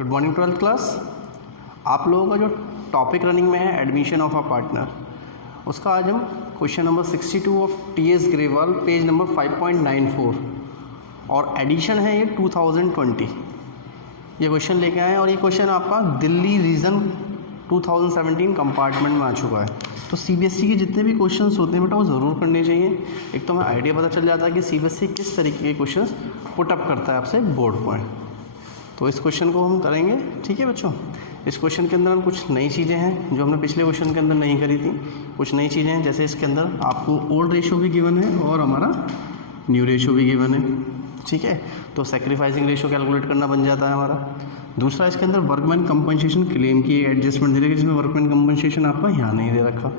Good morning 12th class. आप लोगों का जो टॉपिक रनिंग में है एडमिशन ऑफ अ पार्टनर, उसका आज हम question number 62 of TS Grewal page number 5.94 और एडिशन है ये 2020 ये क्वेश्चन लेके आए हैं। और ये क्वेश्चन आपका दिल्ली रीजन 2017 कंपार्टमेंट में आ चुका है। तो सीबीएसई के जितने भी क्वेश्चंस होते हैं बेटा वो ज़रूर करने चाहिए। एक तो हमें आइडिया पता चल जाता है कि सीबीएसई किस तरीके के क्वेश्चंस पुटअप करता है आपसे बोर्ड पर। तो इस क्वेश्चन को हम करेंगे, ठीक है बच्चों। इस क्वेश्चन के अंदर हम कुछ नई चीज़ें हैं जो हमने पिछले क्वेश्चन के अंदर नहीं करी थी। कुछ नई चीज़ें हैं, जैसे इसके अंदर आपको ओल्ड रेशो भी गिवन है और हमारा न्यू रेशो भी गिवन है, ठीक है। तो सेक्रीफाइसिंग रेशो कैलकुलेट करना बन जाता है हमारा। दूसरा, इसके अंदर वर्कमैन कंपनसेशन क्लेम की एडजस्टमेंट दे रखी है, जिसमें वर्कमैन कंपनसेशन आपका यहाँ नहीं दे रखा।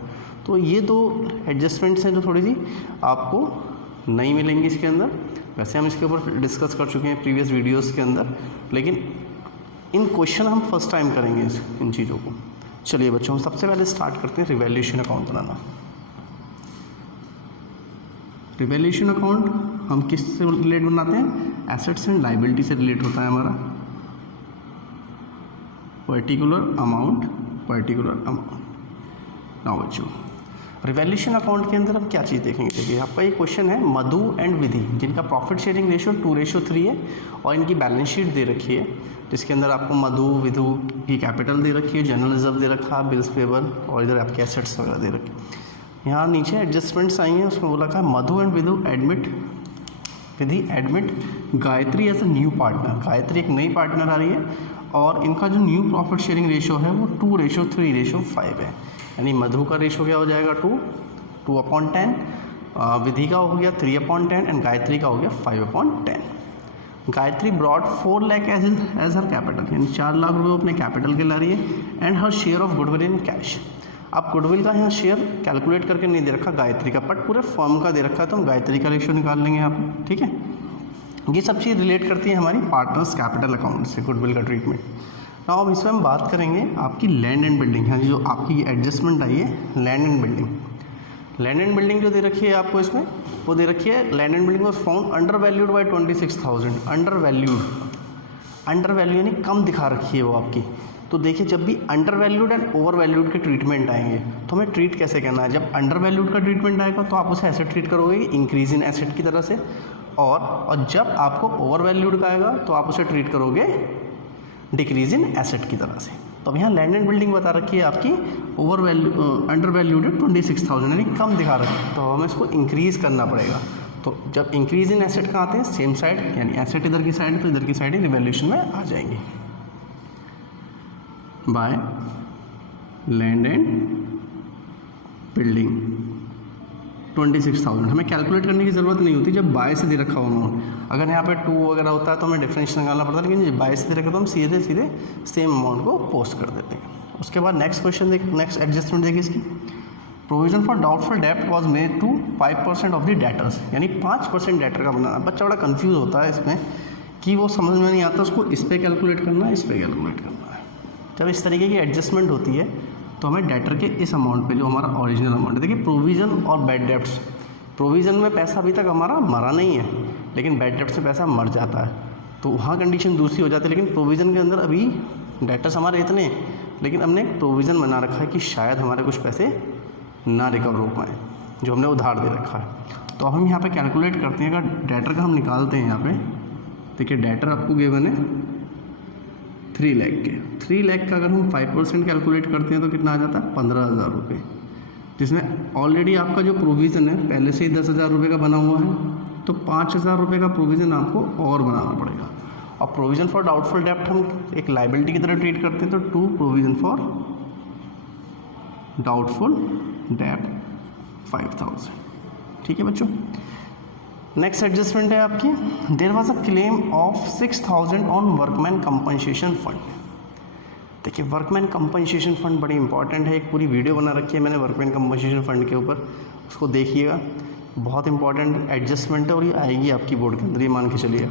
तो ये दो एडजस्टमेंट्स हैं जो थोड़ी सी आपको नहीं मिलेंगी इसके अंदर। वैसे हम इसके ऊपर डिस्कस कर चुके हैं प्रीवियस वीडियोस के अंदर, लेकिन इन क्वेश्चन हम फर्स्ट टाइम करेंगे इन चीज़ों को। चलिए बच्चों, हम सबसे पहले स्टार्ट करते हैं रिवैल्यूएशन अकाउंट बनाना। रिवैल्यूएशन अकाउंट हम किस से रिलेट बनाते हैं? एसेट्स एंड लायबिलिटी से रिलेट होता है हमारा। Particular amount. नाउ बच्चों, रिवैल्यूएशन अकाउंट के अंदर हम क्या चीज़ देखेंगे? देखिए आपका ये क्वेश्चन है मधु एंड विधि, जिनका प्रॉफिट शेयरिंग रेशो 2:3 है और इनकी बैलेंस शीट दे रखी है, जिसके अंदर आपको मधु विधु की कैपिटल दे रखी है, जनरल रिजर्व दे रखा है, बिल्स पेबल और इधर आपके एसेट्स वगैरह दे रखे। यहाँ नीचे एडजस्टमेंट्स आई हैं, उसमें बोला था Madhu and Vidhi admit Gayatri as a new partner. Gayatri एक नई पार्टनर आ रही है और इनका जो न्यू प्रॉफिट शेयरिंग रेशो है वो 2:3:5 है। यानी मधु का रेशो क्या हो जाएगा? 2/10, विधि का हो गया 3/10 एंड गायत्री का हो गया 5/10। गायत्री ब्रॉड 4 लाख एज हर कैपिटल, यानी 4 लाख रुपये अपने कैपिटल के ला रही है and her share of goodwill in cash. अब गुडविल का यहाँ शेयर कैलकुलेट करके नहीं दे रखा गायत्री का, बट पूरे फर्म का दे रखा है, तो हम गायत्री का रेशो निकाल लेंगे यहाँ पे, ठीक है। ये सब चीज़ रिलेट करती है हमारी पार्टनर्स कैपिटल अकाउंट से, गुडविल का ट्रीटमेंट। ना अब इसमें हम बात करेंगे आपकी लैंड एंड बिल्डिंग। हाँ, जो आपकी एडजस्टमेंट आई है land and building. Land and building जो दे रखी है आपको इसमें, वो दे रखी है land and building was found under valued by 26,000। Under value यानी कम दिखा रखी है वो आपकी। तो देखिए, जब भी under valued and over valued के ट्रीटमेंट आएंगे तो हमें ट्रीट कैसे करना है? जब अंडर वैल्यूड का ट्रीटमेंट आएगा तो आप उसे ऐसे ट्रीट करोगे इंक्रीज इन एसेट की तरह से, और जब आपको ओवर वैल्यूड का आएगा तो आप उसे ट्रीट करोगे डिक्रीज इन एसेट की तरह से। तो अब यहाँ लैंड एंड बिल्डिंग बता रखी है आपकी अंडर वैल्यूड 26,000 यानी कम दिखा रखी है, तो हमें इसको इंक्रीज करना पड़ेगा। तो जब इंक्रीज इन एसेट कहाँ आते हैं? सेम साइड, यानी एसेट इधर की साइड, तो इधर की साइड रिवैल्यूएशन में आ जाएंगे। बाय लैंड एंड बिल्डिंग 26,000 हमें कैलकुलेट करने की ज़रूरत नहीं होती जब बाय से दे रखा हो अमाउंट। अगर यहाँ पे 2 वगैरह होता है तो हमें डिफरेंस निकालना पड़ता है, लेकिन जब बाय से दे रखा तो हम सीधे सेम अमाउंट को पोस्ट कर देते हैं। उसके बाद नेक्स्ट क्वेश्चन नेक्स्ट एडजस्टमेंट देखिए इसकी। प्रोविजन फॉर डाउटफुल डेब्ट was made to 5% of the debtors, यानी 5% डेटर का बनाना। बच्चा बड़ा कन्फ्यूज़ होता है इसमें कि वो समझ में नहीं आता उसको इस पर कैलकुलेट करना है, इस पर कैलकुलेट करना है। जब इस तरीके की एडजस्टमेंट होती है तो हमें डेटर के इस अमाउंट पे, जो हमारा ओरिजिनल अमाउंट है, देखिए प्रोविज़न और बैड डेब्ट्स। प्रोविज़न में पैसा अभी तक हमारा मरा नहीं है, लेकिन बैड डेब्ट से पैसा मर जाता है, तो वहाँ कंडीशन दूसरी हो जाती है। लेकिन प्रोविज़न के अंदर अभी डेटर्स हमारे इतने, लेकिन हमने एक प्रोविज़न बना रखा है कि शायद हमारे कुछ पैसे ना रिकवर हो पाएँ जो हमने उधार दे रखा है। तो हम यहाँ पे कैलकुलेट करते हैं, अगर डेटर का हम निकालते हैं यहाँ पे, देखिए डेटर आपको गिवन है 3 लाख के। 3 लाख का अगर हम 5% कैलकुलेट करते हैं तो कितना आ जाता है? 15,000 रुपये, जिसमें ऑलरेडी आपका जो प्रोविज़न है पहले से ही 10,000 रुपये का बना हुआ है, तो 5,000 रुपये का प्रोविज़न आपको और बनाना पड़ेगा। और प्रोविज़न फॉर डाउटफुल डेब्ट हम एक लाइबिलिटी की तरह ट्रीट करते हैं, तो 2 प्रोविज़न फॉर डाउटफुल डेब्ट 5,000, ठीक है बच्चों। नेक्स्ट एडजस्टमेंट है आपकी, there was a claim of 6,000 on workman compensation fund. देखिए वर्कमैन कंपनसेशन फंड बड़ी इंपॉर्टेंट है, एक पूरी वीडियो बना रखी है मैंने वर्कमैन कंपनसेशन फंड के ऊपर, उसको देखिएगा। बहुत इंपॉर्टेंट एडजस्टमेंट है और ये आएगी आपकी बोर्ड के अंदर, ये मान के चलिए।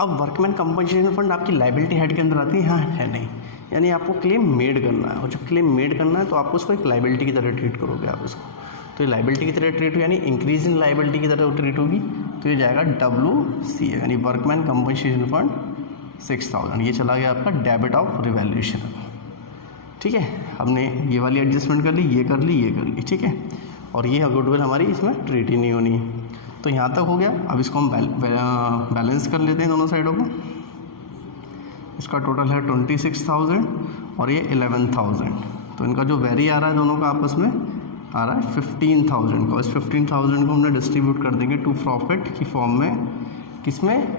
अब वर्कमैन कंपनसेशन फंड आपकी लायबिलिटी हेड के अंदर आती है? हाँ, है नहीं, यानी आपको क्लेम मेड करना है, और जब क्लेम मेड करना है तो आपको उसको एक लायबिलिटी की तरह ट्रीट करोगे आप उसको। तो ये लायबिलिटी की तरह ट्रीट हो, यानी इंक्रीज इन लायबिलिटी की तरह ट्रीट होगी, तो ये जाएगा WC, यानी वर्कमैन कंपनसेशन फंड 6000, ये चला गया आपका डेबिट ऑफ रिवैल्यूएशन। ठीक है, हमने ये वाली एडजस्टमेंट कर ली, ये कर ली, ये कर ली। ठीक है, और ये गुडविल हमारी इसमें ट्रीट ही नहीं होनी है। तो यहाँ तक हो गया। अब इसको हम बैलेंस कर लेते हैं दोनों साइडों को। इसका टोटल है 26,000 और ये 11,000, तो इनका जो वेरी आ रहा है दोनों का आपस में आ रहा है 15,000 का। इस 15,000 को हमने डिस्ट्रीब्यूट कर देंगे टू प्रॉफिट की फॉर्म में, किसमें,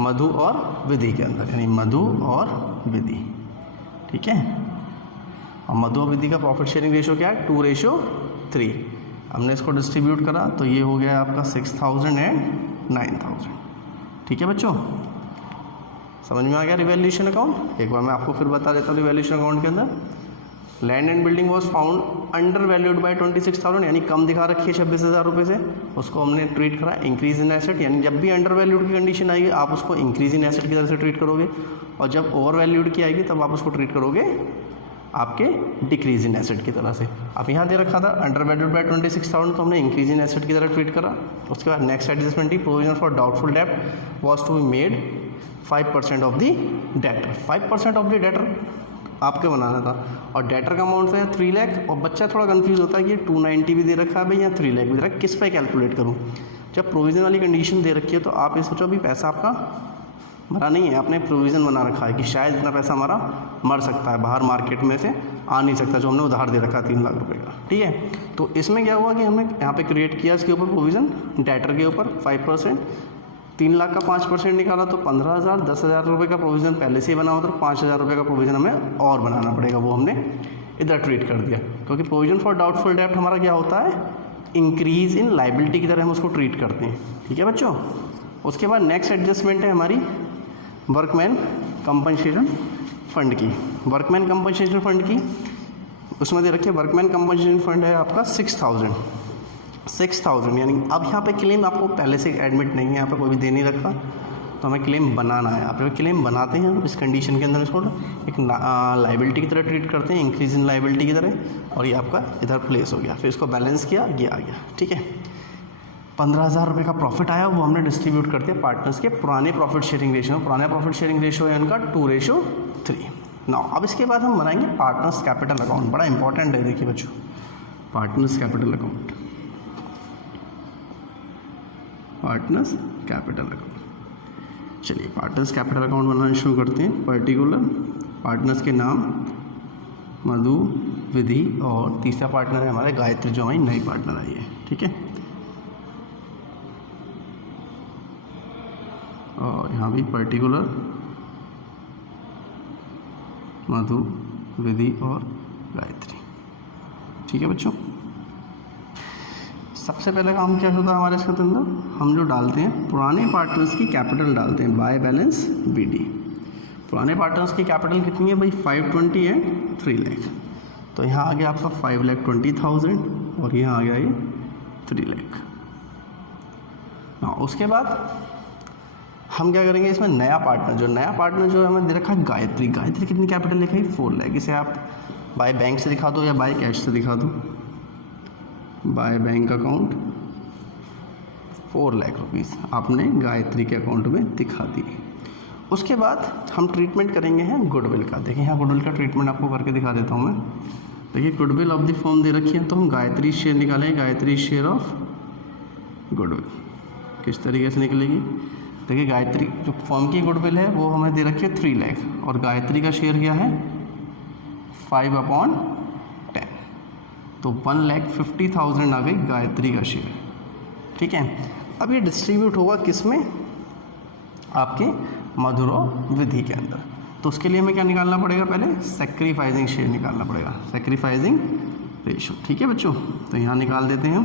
मधु और विधि के अंदर, यानी मधु और विधि। ठीक है, और मधु और विधि का प्रॉफिट शेयरिंग रेशो क्या है, 2:3। हमने इसको डिस्ट्रीब्यूट करा तो ये हो गया आपका 6,000 एंड 9,000। ठीक है बच्चों, समझ में आ गया रिवैल्यूएशन अकाउंट। एक बार मैं आपको फिर बता देता हूँ रिवैल्यूएशन अकाउंट के अंदर land and building was found under valued bye 26,000, यानी कम दिखा रखी है 26,000 रुपये से, उसको हमने ट्रीट करा इंक्रीज इन एसेट। यानी जब भी अंडर वैल्यूड की कंडीशन आएगी आप उसको इंक्रीज इन एसेट की तरह से ट्रीट करोगे, और जब ओवर वैल्यूड की आएगी तब आप उसको ट्रीट करोगे आपके डिक्रीज इन एसेट की तरह से। अब यहाँ दे रखा था अंडर वैल्यूड बाय 26,000, तो हमने इंक्रीज इन एसेट की तरह ट्रीट करा। उसके बाद नेक्स्ट एडजस्टमेंट थी provision for doubtful debt was to be made 5% of the debtor. 5% of the debtor आपके बनाना था, और डेटर का अमाउंट है 3 लाख। और बच्चा थोड़ा कंफ्यूज होता है कि 290 भी दे रखा है भाई या 3 लाख भी दे रखा है, किस पे कैलकुलेट करूँ। जब प्रोविज़न वाली कंडीशन दे रखी है तो आप ये सोचो अभी पैसा आपका मरा नहीं है, आपने प्रोविज़न बना रखा है कि शायद इतना पैसा हमारा मर सकता है, बाहर मार्केट में से आ नहीं सकता, जो हमने उधार दे रखा है 3 लाख रुपये का। ठीक है, तो इसमें क्या हुआ कि हमने यहाँ पे क्रिएट किया इसके ऊपर प्रोविज़न, डेटर के ऊपर 5%, 3 लाख का 5% निकाला तो 15,000, 10,000 रुपये का प्रोविज़न पहले से ही बना हुआ था, 5,000 रुपये का प्रोविज़न हमें और बनाना पड़ेगा, वो हमने इधर ट्रीट कर दिया। क्योंकि प्रोविज़न फॉर डाउटफुल डेब्ट हमारा क्या होता है, इंक्रीज़ इन लाइबिलिटी की तरह हम उसको ट्रीट करते हैं। ठीक है बच्चों, उसके बाद नेक्स्ट एडजस्टमेंट है हमारी वर्कमैन कंपनसेशन फंड की। वर्कमैन कंपनसेशन फंड की उसमें दे रखिए वर्कमैन कंपनसेशन फंड है आपका 6,000, यानी अब यहाँ पे क्लेम आपको पहले से एडमिट नहीं है, यहाँ पे कोई भी दे नहीं रखा, तो हमें क्लेम बनाना है। आप क्लेम बनाते हैं इस कंडीशन के अंदर, इसको एक लाइबिलिटी की तरह ट्रीट करते हैं, इंक्रीज इन लाइबिलिटी की तरह, और ये आपका इधर प्लेस हो गया। फिर इसको बैलेंस किया, ये आ गया। ठीक है, 15,000 रुपये का प्रॉफिट आया, वो हमने डिस्ट्रीब्यूट कर दिया पार्टनर्स के पुराने प्रॉफिट शेयरिंग रेशो। पुराना प्रॉफिट शेयरिंग रेशो है उनका 2:3। नाउ अब इसके बाद हम बनाएंगे पार्टनर्स कैपिटल अकाउंट। बड़ा इंपॉर्टेंट है, देखिए बच्चों, partners capital account, partners capital account. चलिए पार्टनर्स कैपिटल अकाउंट बनाना शुरू करते हैं। पर्टिकुलर पार्टनर्स के नाम मधु, विधि, और तीसरा पार्टनर है हमारे गायत्री, जो हमारी नई पार्टनर आई है। ठीक है, और यहाँ भी पर्टिकुलर मधु, विधि और गायत्री। ठीक है बच्चों, सबसे पहले काम क्या होता है हमारे इसके अंदर, हम जो डालते हैं पुराने पार्टनर्स की कैपिटल डालते हैं बाय बैलेंस BD। पुराने पार्टनर्स की कैपिटल कितनी है भाई, 520 एंड 3 लाख। तो यहाँ आ गया आपका 5,20,000 और यहाँ आ गया ये 3 लाख। हाँ, उसके बाद हम क्या करेंगे, इसमें नया पार्टनर जो है हमें दे रखा है गायत्री। गायत्री कितनी कैपिटल लिखा है, 4 लाख। इसे आप बाय बैंक से दिखा दो या बाय कैश से दिखा दो। By bank account 4 lakh rupees आपने गायत्री के अकाउंट में दिखा दी। उसके बाद हम ट्रीटमेंट करेंगे हैं गुडविल का। देखिए यहाँ गुडविल का ट्रीटमेंट आपको करके दिखा देता हूँ मैं। देखिए गुडविल ऑफ द फॉर्म दे रखी है, तो हम गायत्री शेयर निकालेंगे, गायत्री शेयर ऑफ गुडविल किस तरीके से निकलेगी। देखिए गायत्री जो फॉर्म की गुडविल है वो हमें दे रखी है 3 लाख, और गायत्री का शेयर क्या है 5/10, तो 1,50,000 आ गई गायत्री का शेयर। ठीक है, अब ये डिस्ट्रीब्यूट होगा किस में, आपके मधुर और विधि के अंदर। तो उसके लिए हमें क्या निकालना पड़ेगा, पहले सैक्रिफाइसिंग शेयर निकालना पड़ेगा, सैक्रिफाइसिंग रेशो। ठीक है बच्चों, तो यहाँ निकाल देते हैं हम।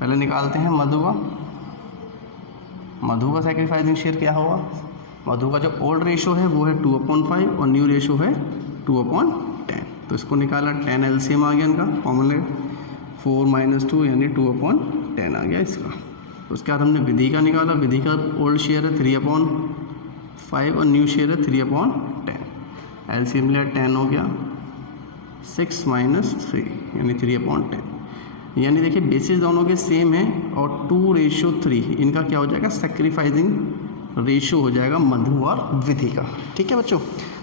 पहले निकालते हैं मधु का सैक्रिफाइसिंग शेयर क्या होगा। मधु का जो ओल्ड रेशो है वो है 2/5 और न्यू रेशो है 2/10। तो इसको निकाला, 10 LCM आ गया इनका, कॉमन है 4 - 2 यानी 2/10 आ गया इसका। उसके बाद हमने विधि का निकाला। विधि का ओल्ड शेयर है 3/5 और न्यू शेयर है 3/10। LCM लिया 10 हो गया, 6 - 3 यानी 3/10। यानी देखिए बेसिस दोनों के सेम है, और 2:3 इनका क्या हो जाएगा सैक्रिफाइसिंग रेशो हो जाएगा मधु और विधि का। ठीक है बच्चों,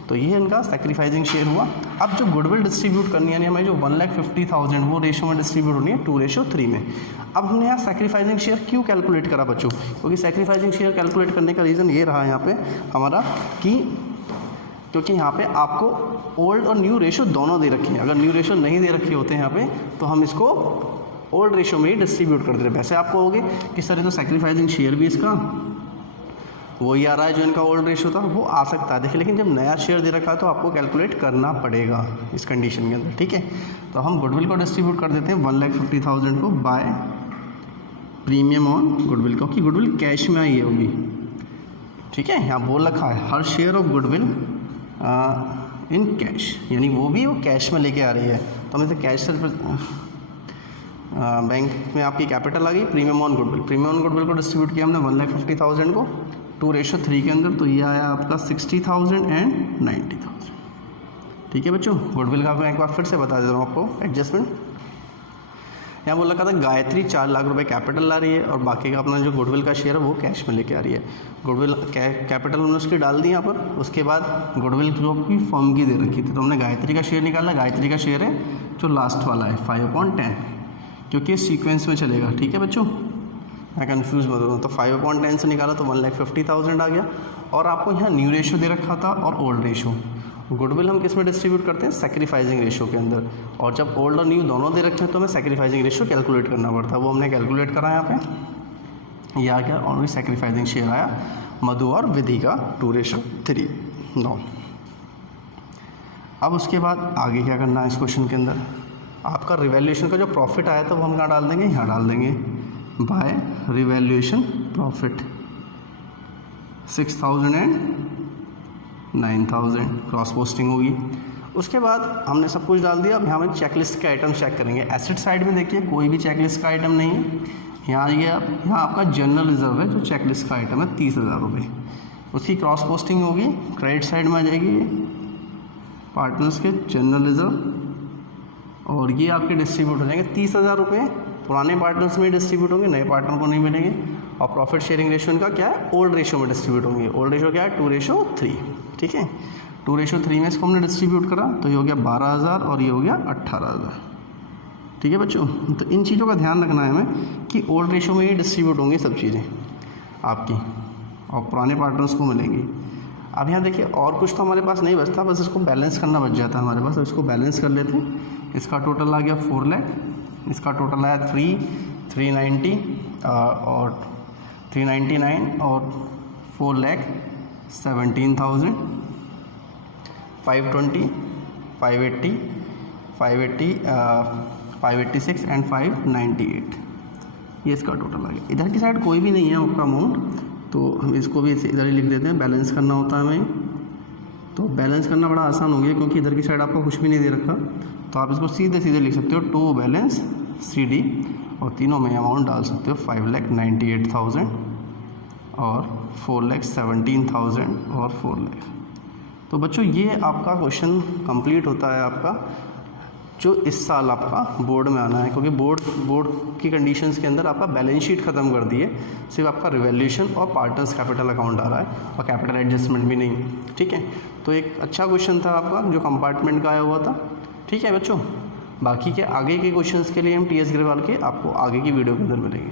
तो ये इनका सैक्रिफाइसिंग शेयर हुआ। अब जो गुडविल डिस्ट्रीब्यूट करनी है, यानी हमें जो 1,50,000 वो रेशो में डिस्ट्रीब्यूट होनी है 2:3 में। अब हमने यहाँ सैक्रिफाइसिंग शेयर क्यों कैलकुलेट करा बच्चों, क्योंकि सैक्रिफाइसिंग शेयर कैलकुलेट करने का रीज़न ये रहा यहाँ पे हमारा कि क्योंकि यहाँ पे आपको ओल्ड और न्यू रेशो दोनों दे रखे हैं। अगर न्यू रेशो नहीं दे रखे होते हैं यहाँ पे तो हम इसको ओल्ड रेशो में ही डिस्ट्रीब्यूट कर दे रहे। वैसे आपको होगे कि सर ये तो सैक्रिफाइसिंग शेयर भी इसका वही आ रहा है जो इनका ओल्ड रेशो था, वो आ सकता है देखिए, लेकिन जब नया शेयर दे रखा है तो आपको कैलकुलेट करना पड़ेगा इस कंडीशन के अंदर। ठीक है, तो हम गुडविल को डिस्ट्रीब्यूट कर देते हैं 1,50,000 को बाय प्रीमियम ऑन गुडविल, क्योंकि गुडविल कैश में आई होगी। ठीक है, यहाँ बोल रखा है हर share of goodwill in cash, यानी वो भी वो कैश में लेके आ रही है। तो हम इसे कैश से बैंक में आपकी कैपिटल आ गई, premium on goodwill. Premium on goodwill को डिस्ट्रीब्यूट किया हमने 1,50,000 को 2:3 के अंदर, तो ये आया आपका 60,000 एंड 90,000। ठीक है बच्चों, गुडविल का मैं एक बार फिर से बता देता हूँ आपको एडजस्टमेंट। यहाँ बोल रखा था गायत्री 4 लाख रुपए कैपिटल ला रही है और बाकी का अपना जो गुडविल का शेयर है वो कैश में लेके आ रही है। गुडविल कैपिटल हमने उसकी डाल दी यहाँ पर। उसके बाद गुडविल जो भी फर्म की दे रखी थी, तो हमने गायत्री का शेयर निकाला। गायत्री का शेयर है जो लास्ट वाला है 5/10, क्योंकि सीक्वेंस में चलेगा। ठीक है बच्चों, मैं कंफ्यूज मत हो, तो 5/10 से निकाला तो 1,50,000 आ गया। और आपको यहाँ न्यू रेशो दे रखा था और ओल्ड रेशो। गुडविल हम किस में डिस्ट्रीब्यूट करते हैं, सैक्रिफाइसिंग रेशो के अंदर। और जब ओल्ड और न्यू दोनों दे रखे हैं तो हमें सैक्रिफाइसिंग रेशो कैलकुलेट करना पड़ता है, वो हमने कैलकुलेट करा यहाँ पे। ये आ गया और भी सैक्रिफाइसिंग शेयर आया मधु और विधि का 2:3 9। अब उसके बाद आगे क्या करना है इस क्वेश्चन के अंदर, आपका रिवैल्यूएशन का जो प्रॉफिट आया था वो हम कहाँ डाल देंगे, यहाँ डाल देंगे by revaluation profit 6,000 and 9,000 cross posting होगी। उसके बाद हमने सब कुछ डाल दिया। अब यहाँ हम चेकलिस्ट के आइटम चेक करेंगे। एसेट साइड में देखिए कोई भी चेकलिस्ट का आइटम नहीं है। यहाँ ये यहाँ आपका जनरल रिजर्व है जो चेकलिस्ट का आइटम है 30,000 रुपये, उसकी क्रॉस पोस्टिंग होगी। क्रेडिट साइड में आ जाएगी पार्टनर्स के जनरल रिजर्व और ये आपके डिस्ट्रीब्यूट हो जाएंगे 30,000 रुपये। पुराने पार्टनर्स में डिस्ट्रीब्यूट होंगे, नए पार्टनर को नहीं मिलेंगे। और प्रॉफिट शेयरिंग रेशो इनका क्या है, ओल्ड रेशो में डिस्ट्रीब्यूट होंगे। ओल्ड रेशो क्या है 2:3। ठीक है, 2:3 में इसको हमने डिस्ट्रीब्यूट करा तो ये हो गया 12,000 और ये हो गया 18,000। ठीक है बच्चों, तो इन चीज़ों का ध्यान रखना है हमें कि ओल्ड रेशो में ही डिस्ट्रीब्यूट होंगी सब चीज़ें आपकी और पुराने पार्टनर्स को मिलेंगी। अब यहाँ देखिए और कुछ तो हमारे पास नहीं बचता, बस इसको बैलेंस करना बच जाता है हमारे पास। अब इसको बैलेंस कर लेते हैं। इसका टोटल आ गया 4 लाख, इसका टोटल आया 390 और 399 और 4,17,000 520 580 586 एंड 598, ये इसका टोटल आ गया। इधर की साइड कोई भी नहीं है आपका अमाउंट, तो हम इसको भी इधर ही लिख देते हैं। बैलेंस करना होता है हमें, तो बैलेंस करना बड़ा आसान हो गया क्योंकि इधर की साइड आपको कुछ भी नहीं दे रखा, तो आप इसको सीधे सीधे लिख सकते हो टू बैलेंस CD और तीनों में अमाउंट डाल सकते हो 5,98,000 और 4,17,000 और 4 लाख। तो बच्चों ये आपका क्वेश्चन कंप्लीट होता है आपका जो इस साल आपका बोर्ड में आना है, क्योंकि बोर्ड की कंडीशंस के अंदर आपका बैलेंस शीट ख़त्म कर दी है, सिर्फ आपका रिवैल्यूएशन और पार्टनर्स कैपिटल अकाउंट आ रहा है और कैपिटल एडजस्टमेंट भी नहीं। ठीक है, तो एक अच्छा क्वेश्चन था आपका जो कंपार्टमेंट का आया हुआ था। ठीक है बच्चों, बाकी के आगे के क्वेश्चंस के लिए हम TS अग्रवाल के आपको आगे की वीडियो के अंदर मिलेंगे।